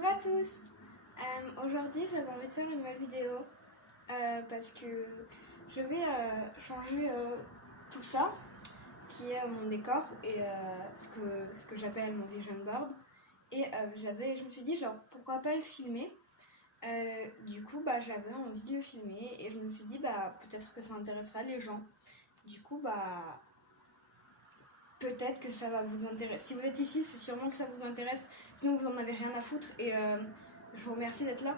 Bonjour à tous. Aujourd'hui j'avais envie de faire une nouvelle vidéo parce que je vais changer tout ça qui est mon décor et ce que j'appelle mon vision board. Et je me suis dit genre pourquoi pas le filmer. Du coup j'avais envie de le filmer et je me suis dit peut-être que ça intéressera les gens. Du coup peut-être que ça va vous intéresser. Si vous êtes ici, c'est sûrement que ça vous intéresse. Sinon, vous en avez rien à foutre. Et je vous remercie d'être là.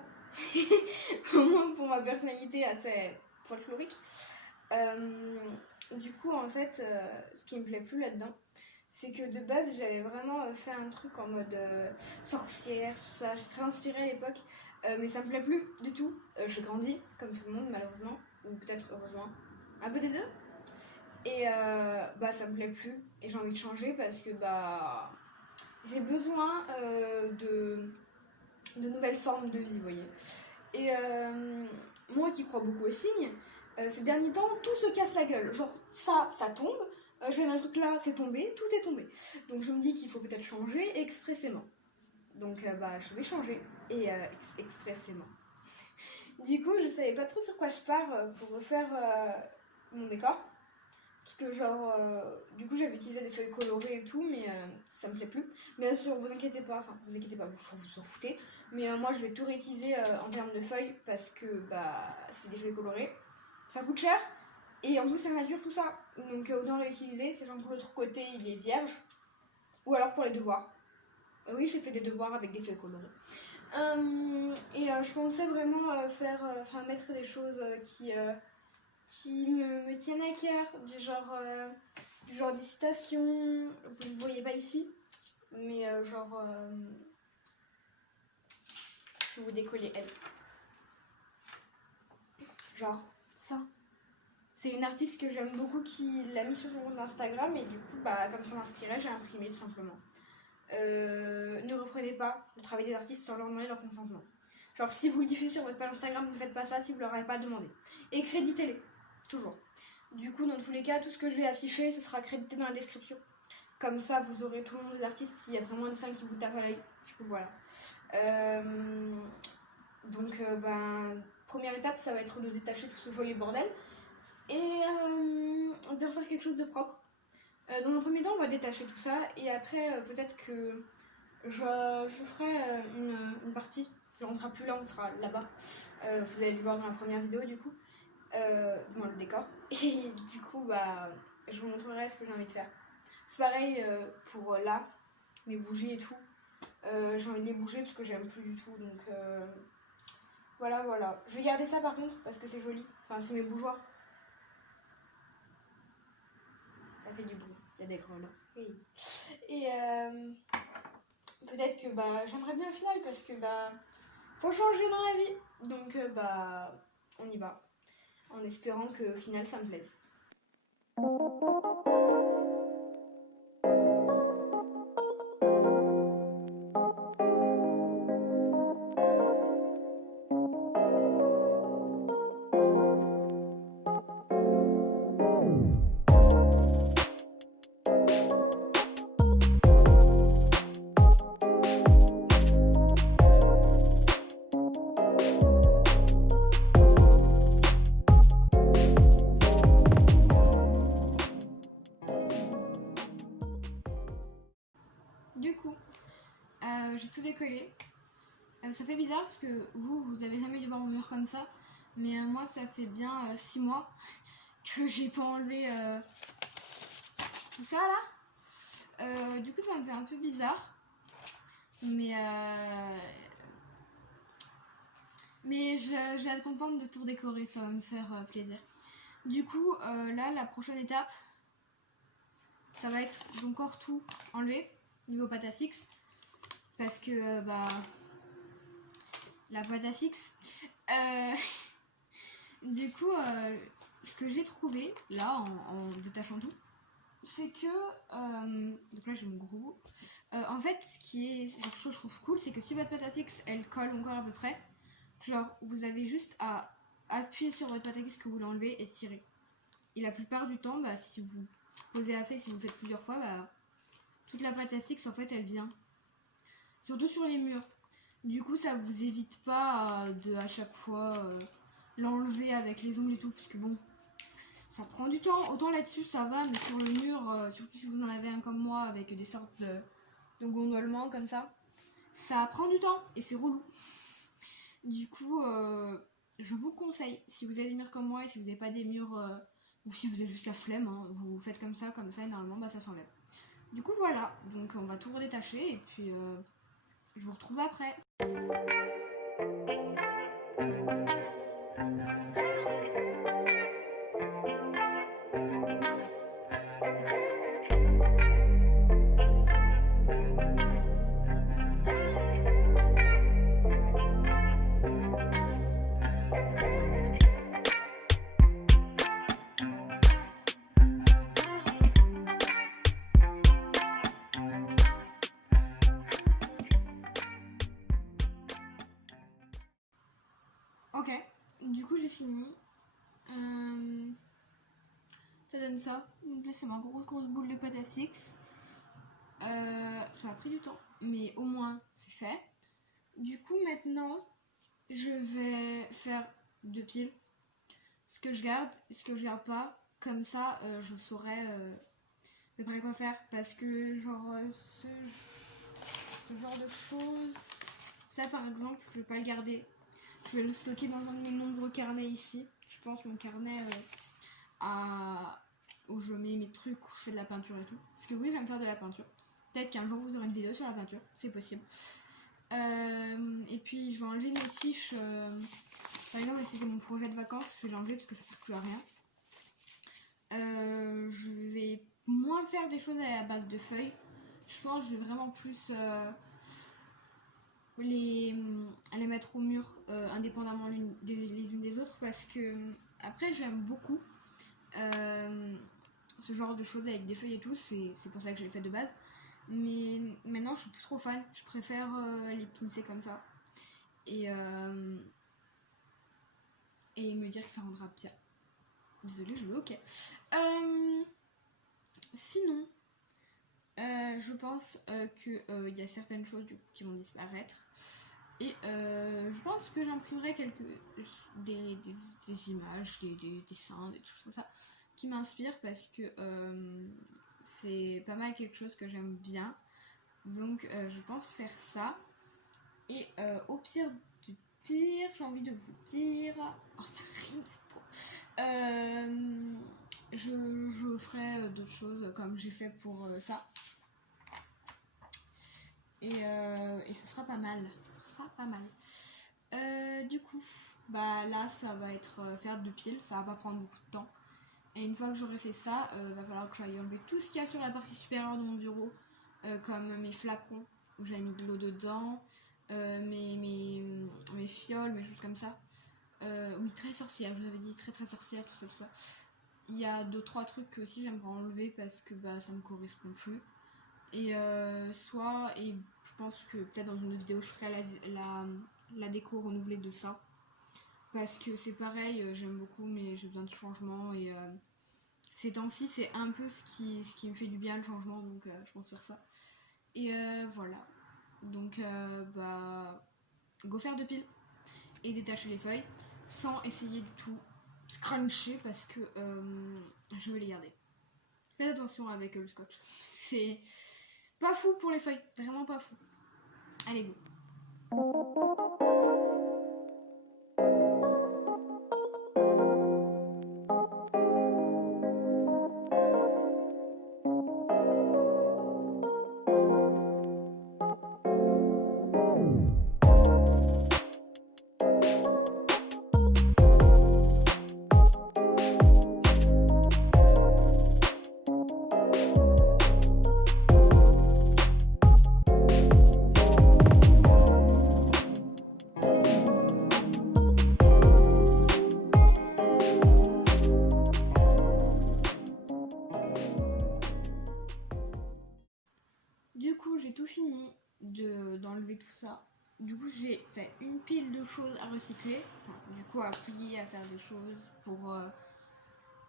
Au moins pour ma personnalité assez folklorique. Du coup, en fait, ce qui me plaît plus là-dedans, c'est que de base, j'avais vraiment fait un truc en mode sorcière, tout ça. J'ai très inspirée à l'époque. Mais ça me plaît plus du tout. J'ai grandi, comme tout le monde, malheureusement. Ou peut-être heureusement. Un peu des deux. Et ça me plaît plus et j'ai envie de changer parce que j'ai besoin de nouvelles formes de vie, vous voyez. Et moi qui crois beaucoup aux signes, ces derniers temps tout se casse la gueule, genre ça tombe, j'ai un truc là, c'est tombé, tout est tombé. Donc je me dis qu'il faut peut-être changer expressément. Donc je vais changer et expressément. Du coup je savais pas trop sur quoi je pars pour refaire mon décor. Parce que du coup j'avais utilisé des feuilles colorées et tout, mais ça me plaît plus. Bien sûr, vous inquiétez pas, vous en foutez. Mais moi je vais tout réutiliser en termes de feuilles parce que c'est des feuilles colorées. Ça coûte cher et en plus c'est nature tout ça. Donc autant réutiliser, sachant que l'autre côté il est vierge. Ou alors pour les devoirs. Oui, j'ai fait des devoirs avec des feuilles colorées. Je pensais vraiment mettre des choses qui me tiennent à cœur, du genre des citations, vous ne voyez pas ici, mais je vais vous décoller elle. Genre ça. C'est une artiste que j'aime beaucoup qui l'a mis sur son compte Instagram et du coup, comme ça m'inspirait, j'ai imprimé tout simplement. Ne reprenez pas le travail des artistes sans leur demander leur consentement. Genre si vous le diffusez sur votre page Instagram, ne faites pas ça si vous leur avez pas demandé. Et créditez-les, toujours. Du coup, dans tous les cas, tout ce que je vais afficher, ce sera crédité dans la description. Comme ça, vous aurez tout le nom des artistes s'il y a vraiment un dessin qui vous tape à l'œil. Du coup, voilà. Première étape, ça va être de détacher tout ce joyeux bordel et de refaire quelque chose de propre. Dans un premier temps, on va détacher tout ça et après, peut-être que je ferai une partie. On sera plus là, on sera là-bas. Vous avez dû voir dans la première vidéo, du coup. Dans le décor. Et du coup, je vous montrerai ce que j'ai envie de faire. C'est pareil pour là, mes bougies et tout. J'ai envie de les bouger parce que j'aime plus du tout. Donc voilà. Je vais garder ça par contre parce que c'est joli. Enfin, c'est mes bougeoirs. Ça fait du bruit. Il y a des grenades. Oui. Et peut-être que j'aimerais bien le final parce que faut changer dans la vie. Donc on y va. En espérant qu'au final ça me plaise. Du coup, j'ai tout décollé. Ça fait bizarre parce que vous avez jamais dû voir mon mur comme ça. Mais moi, ça fait bien 6 mois que j'ai pas enlevé tout ça là. Du coup, ça me fait un peu bizarre. Mais je vais être contente de tout redécorer, ça va me faire plaisir. Du coup, là, la prochaine étape, ça va être encore tout enlevé niveau pâte à fixe. Parce que la pâte à fixe. Du coup, ce que j'ai trouvé là en détachant tout, c'est que donc là j'ai mon gros bout. En fait, ce que je trouve cool, c'est que si votre pâte à fixe elle colle encore à peu près, genre vous avez juste à appuyer sur votre pâte à fixe que vous l'enlevez et tirer. Et la plupart du temps, si vous posez assez, si vous le faites plusieurs fois, toute la pâte à fixe en fait elle vient. Surtout sur les murs. Du coup, ça vous évite pas de à chaque fois l'enlever avec les ongles et tout, parce que bon, ça prend du temps. Autant là-dessus, ça va, mais sur le mur, surtout si vous en avez un comme moi, avec des sortes de gondolements comme ça prend du temps et c'est relou. Du coup, je vous conseille, si vous avez des murs comme moi et si vous n'avez pas des murs, ou si vous avez juste la flemme, hein, vous faites comme ça, et normalement, bah, ça s'enlève. Du coup, voilà, donc on va tout redétacher et puis je vous retrouve après. Ok, du coup j'ai fini. Ça donne ça. Donc là c'est ma grosse boule de pâte à fixe. Ça a pris du temps, mais au moins c'est fait. Du coup maintenant je vais faire 2 piles. Ce que je garde, ce que je garde pas. Comme ça je saurai à peu près quoi faire. Parce que genre ce genre de choses, ça par exemple je vais pas le garder. Je vais le stocker dans un de mes nombreux carnets ici. Je pense mon carnet où je mets mes trucs, où je fais de la peinture et tout. Parce que oui, j'aime faire de la peinture. Peut-être qu'un jour vous aurez une vidéo sur la peinture, c'est possible. Et puis je vais enlever mes tiges. Par exemple, c'était mon projet de vacances, je vais l'enlever parce que ça sert plus à rien. Je vais moins faire des choses à la base de feuilles. Je pense que je vais vraiment plus les mettre au mur indépendamment les unes des autres, parce que après j'aime beaucoup ce genre de choses avec des feuilles et tout, c'est pour ça que je l'ai fait de base, mais maintenant je suis plus trop fan, je préfère les pincer comme ça et me dire que ça rendra bien. Désolée, je le ok. Sinon je pense qu'il y a certaines choses du coup qui vont disparaître. Et je pense que j'imprimerai des images, des dessins, des choses comme ça qui m'inspirent, parce que c'est pas mal quelque chose que j'aime bien. Donc je pense faire ça. Et au pire du pire, j'ai envie de vous dire... Oh, ça rime, c'est beau. Je ferai d'autres choses comme j'ai fait pour ça. Et ça sera pas mal. Du coup, bah là ça va être faire 2 piles, ça va pas prendre beaucoup de temps. Et une fois que j'aurai fait ça, va falloir que j'aille enlever tout ce qu'il y a sur la partie supérieure de mon bureau, comme mes flacons où j'ai mis de l'eau dedans, mes fioles, mes choses comme ça. Oui, très sorcière, je vous avais dit, très sorcière, tout ça. Il y a 2-3 trucs que aussi j'aimerais enlever parce que bah ça me correspond plus. Et je pense que peut-être dans une autre vidéo je ferai la déco renouvelée de ça, parce que c'est pareil, j'aime beaucoup mais j'ai besoin de changement, et ces temps-ci c'est un peu ce qui me fait du bien, le changement, donc je pense faire ça. Et voilà, donc bah go faire 2 piles et détacher les feuilles sans essayer du tout scruncher, parce que je vais les garder. Faites attention avec le scotch, c'est pas fou pour les feuilles, vraiment pas fou. Allez, go. Du coup, j'ai tout fini d'enlever tout ça. Du coup, j'ai fait une pile de choses à recycler, enfin, du coup à plier, à faire des choses pour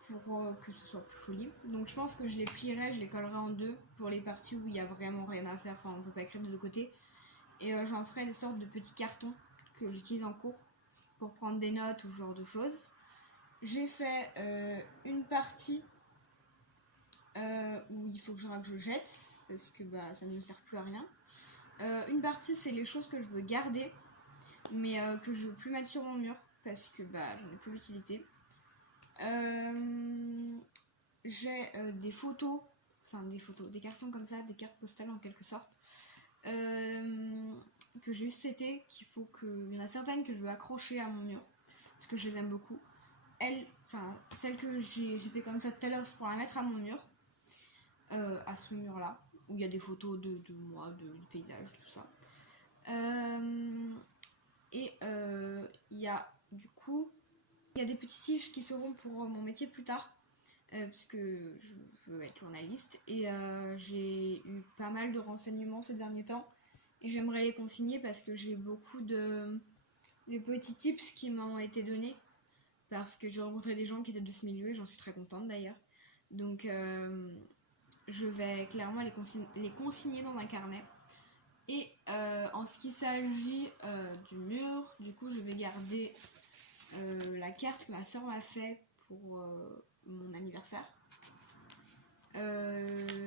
que ce soit plus joli. Donc je pense que je les plierai, je les collerai en deux pour les parties où il y a vraiment rien à faire, enfin on peut pas écrire des deux côtés. et j'en ferai des sortes de petits cartons que j'utilise en cours pour prendre des notes ou ce genre de choses. J'ai fait une partie où il faut que je jette parce que ça ne me sert plus à rien. Une partie c'est les choses que je veux garder mais que je veux plus mettre sur mon mur parce que j'en ai plus l'utilité. J'ai des photos, des cartons comme ça, des cartes postales en quelque sorte, que j'ai eu cet été, il y en a certaines que je veux accrocher à mon mur, parce que je les aime beaucoup. Celle que j'ai fait comme ça tout à l'heure, c'est pour la mettre à mon mur, à ce mur là, où il y a des photos de moi, de paysages, tout ça. Il y a des petits tiges qui seront pour mon métier plus tard, parce que je veux être journaliste et j'ai eu pas mal de renseignements ces derniers temps et j'aimerais les consigner parce que j'ai beaucoup de petits tips qui m'ont été donnés parce que j'ai rencontré des gens qui étaient de ce milieu et j'en suis très contente d'ailleurs. Donc je vais clairement les consigner dans un carnet. Et en ce qui s'agit du mur, du coup je vais garder la carte que ma soeur m'a fait pour mon anniversaire.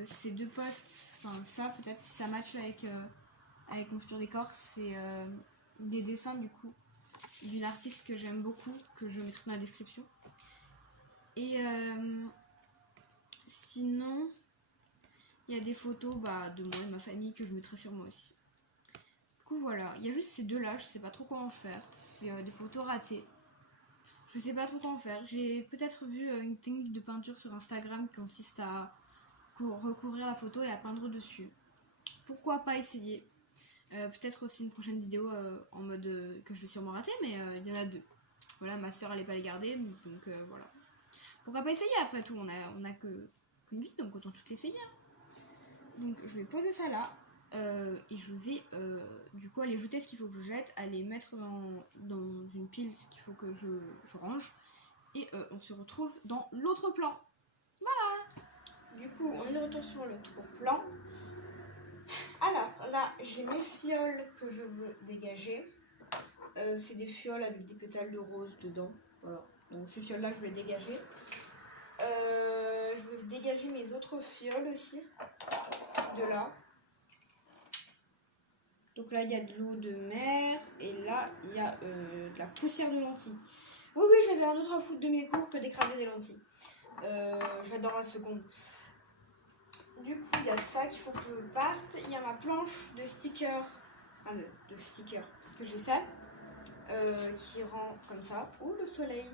Ces deux posts, ça peut-être si ça match avec mon futur décor, c'est des dessins du coup d'une artiste que j'aime beaucoup, que je mettrai dans la description. Et sinon, il y a des photos de moi et de ma famille que je mettrai sur moi aussi. Du coup voilà, il y a juste ces deux là, je sais pas trop comment faire, c'est des photos ratées. Je sais pas trop comment faire. J'ai peut-être vu une technique de peinture sur Instagram qui consiste à recouvrir la photo et à peindre dessus. Pourquoi pas essayer. Peut-être aussi une prochaine vidéo en mode que je vais sûrement rater, mais il y en a deux. Voilà, ma soeur allait pas les garder, donc voilà. Pourquoi pas essayer après tout, on a qu'une vie, donc autant tout essayer. Donc je vais poser ça là. Et je vais du coup aller jeter ce qu'il faut que je jette, aller mettre dans une pile ce qu'il faut que je range et on se retrouve dans l'autre plan. Voilà. Du coup on est de retour sur l'autre plan. Alors là j'ai mes fioles que je veux dégager. C'est des fioles avec des pétales de rose dedans. Voilà. Donc ces fioles là je vais les dégager. Je vais dégager mes autres fioles aussi. De là. Donc là, il y a de l'eau de mer et là, il y a de la poussière de lentilles. Oui, j'avais un autre à foutre de mes cours que d'écraser des lentilles. J'adore la seconde. Du coup, il y a ça qu'il faut que je parte. Il y a ma planche de stickers, de stickers que j'ai fait, qui rend comme ça. Ouh, le soleil.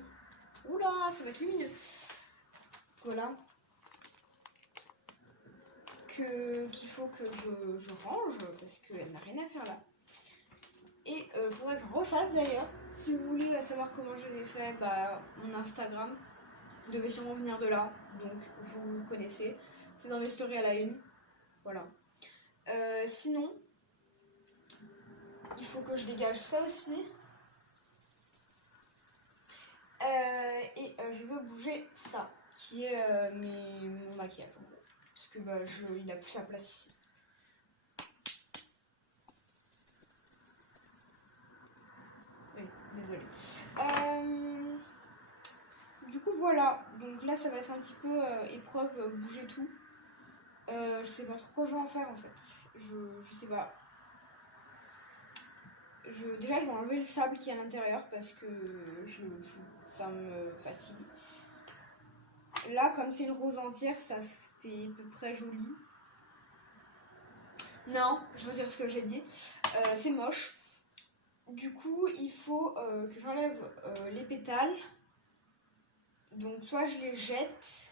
Oula, ça va être lumineux. Voilà. Qu'il faut que je range parce qu'elle n'a rien à faire là. Et il faudrait que je refasse d'ailleurs. Si vous voulez savoir comment je l'ai fait, mon Instagram, vous devez sûrement venir de là, donc vous connaissez. C'est dans mes stories à la une. Voilà. Sinon, il faut que je dégage ça aussi. Et je veux bouger ça, qui est mon maquillage en gros. Parce que il a plus sa place ici. Oui, désolée. Du coup voilà, donc là ça va être un petit peu épreuve, bouger tout. Je sais pas trop quoi je vais en faire en fait. Je sais pas. Déjà je vais enlever le sable qui est à l'intérieur parce que ça me fatigue. Là comme c'est une rose entière ça fait à peu près joli. Non, je veux dire ce que j'ai dit. C'est moche. Du coup il faut que j'enlève les pétales. Donc soit je les jette,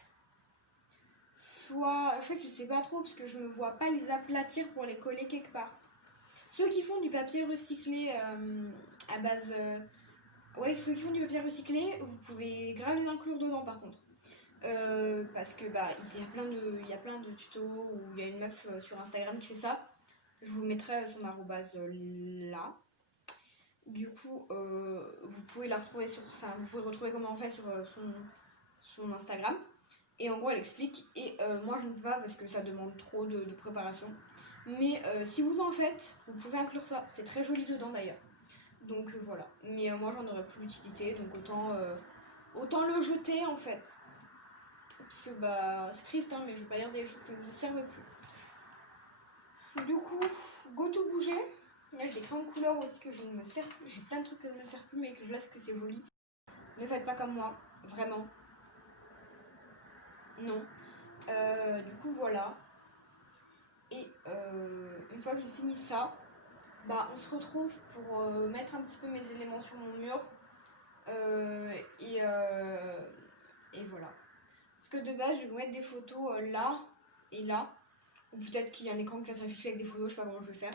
soit... En fait je sais pas trop parce que je ne vois pas les aplatir pour les coller quelque part. Ceux qui font du papier recyclé à base... ceux qui font du papier recyclé, vous pouvez grave les inclure dedans par contre. Parce que il y a plein de tutos où il y a une meuf sur Instagram qui fait ça. Je vous mettrai son arrobase là. Du coup, vous pouvez la retrouver sur ça. Vous pouvez retrouver comment on fait sur son Instagram. Et en gros, elle explique. Et moi, je ne peux pas parce que ça demande trop de préparation. Mais si vous en faites, vous pouvez inclure ça. C'est très joli dedans d'ailleurs. Donc voilà. Mais moi j'en aurais plus d'utilité, donc autant le jeter en fait. Parce que bah c'est triste, hein, mais je vais pas dire des choses qui ne me servent plus. Du coup, go to bouger. Là j'ai des crayons de couleur aussi que je ne me sers plus. J'ai plein de trucs que je ne me sers plus mais que je laisse que c'est joli. Ne faites pas comme moi, vraiment. Non. Du coup voilà. Et une fois que j'ai fini ça, bah on se retrouve pour mettre un petit peu mes éléments sur mon mur. Et voilà. Parce que de base, je vais vous mettre des photos là et là. Ou peut-être qu'il y a un écran qui va s'afficher avec des photos, je sais pas comment je vais faire.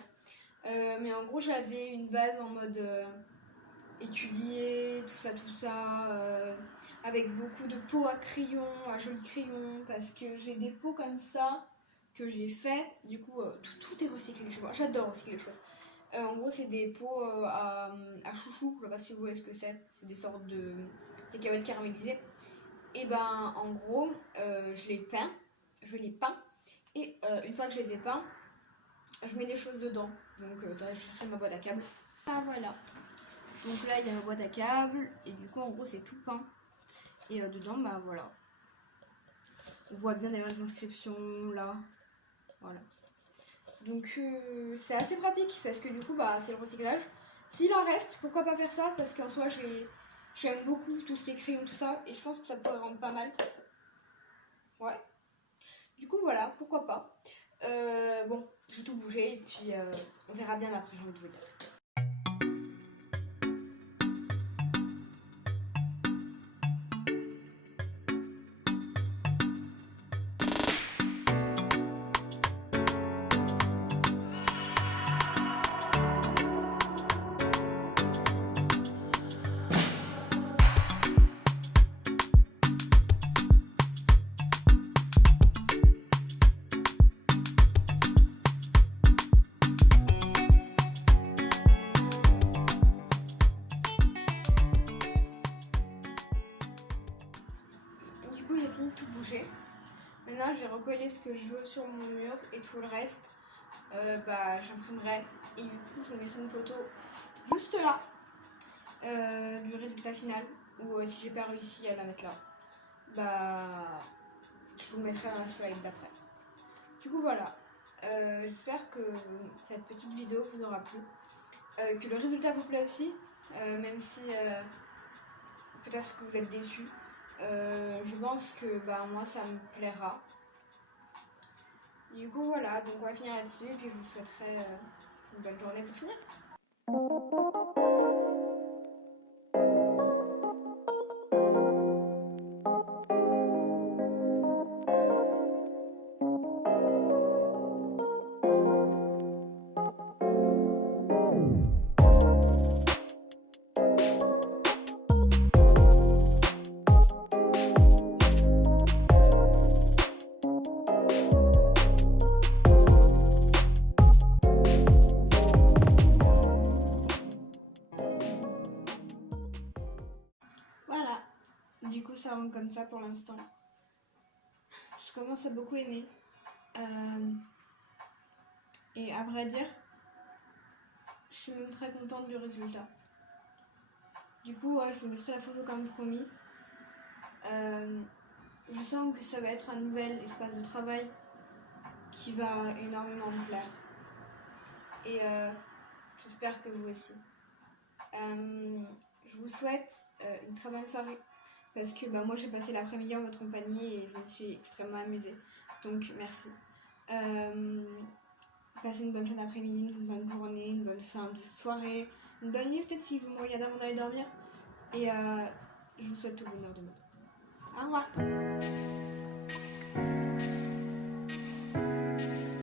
Mais en gros, j'avais une base en mode étudier, tout ça, avec beaucoup de pots à crayons, à jolis crayons, parce que j'ai des pots comme ça que j'ai fait. Du coup, tout est recyclé chez moi. J'adore recycler les choses. En gros, c'est des pots à chouchou. Je sais pas si vous voyez ce que c'est. C'est des sortes de cacahuètes caramélisées. Et ben, en gros, je les peins. Et une fois que je les ai peints, je mets des choses dedans. Donc, je vais chercher ma boîte à câbles. Ah, voilà. Donc là, il y a ma boîte à câbles. Et du coup, en gros, c'est tout peint. Et dedans, bah voilà. On voit bien d'ailleurs les inscriptions là. Voilà. Donc c'est assez pratique parce que du coup bah c'est le recyclage. S'il en reste, pourquoi pas faire ça? Parce qu'en soi j'aime beaucoup tout ce qui est crayon, tout ça, et je pense que ça pourrait rendre pas mal. Ouais. Du coup voilà, pourquoi pas. Bon, je vais tout bouger et puis on verra bien après, j'ai envie de vous dire. Du coup j'ai fini de tout bouger. Maintenant je vais recoller ce que je veux sur mon mur et tout le reste, bah j'imprimerai et du coup je vous mettrai une photo juste là du résultat final, ou si j'ai pas réussi à la mettre là, bah je vous le mettrai dans la slide d'après. Du coup voilà, j'espère que cette petite vidéo vous aura plu, que le résultat vous plaît aussi, même si peut-être que vous êtes déçus. Je pense que bah, moi ça me plaira. Du coup voilà, donc on va finir là-dessus et puis je vous souhaiterai une bonne journée pour finir. Voilà, du coup ça rend comme ça pour l'instant. Je commence à beaucoup aimer. Et à vrai dire, je suis même très contente du résultat. Du coup, je vous mettrai la photo comme promis. Je sens que ça va être un nouvel espace de travail qui va énormément me plaire. Et j'espère que vous aussi. Je vous souhaite une très bonne soirée. Parce que moi j'ai passé l'après-midi en votre compagnie et je me suis extrêmement amusée. Donc merci. Passez une bonne fin d'après-midi, une bonne journée, une bonne fin de soirée, une bonne nuit peut-être si vous me regardez avant d'aller dormir. Et je vous souhaite tout le bonheur de moi. Au revoir.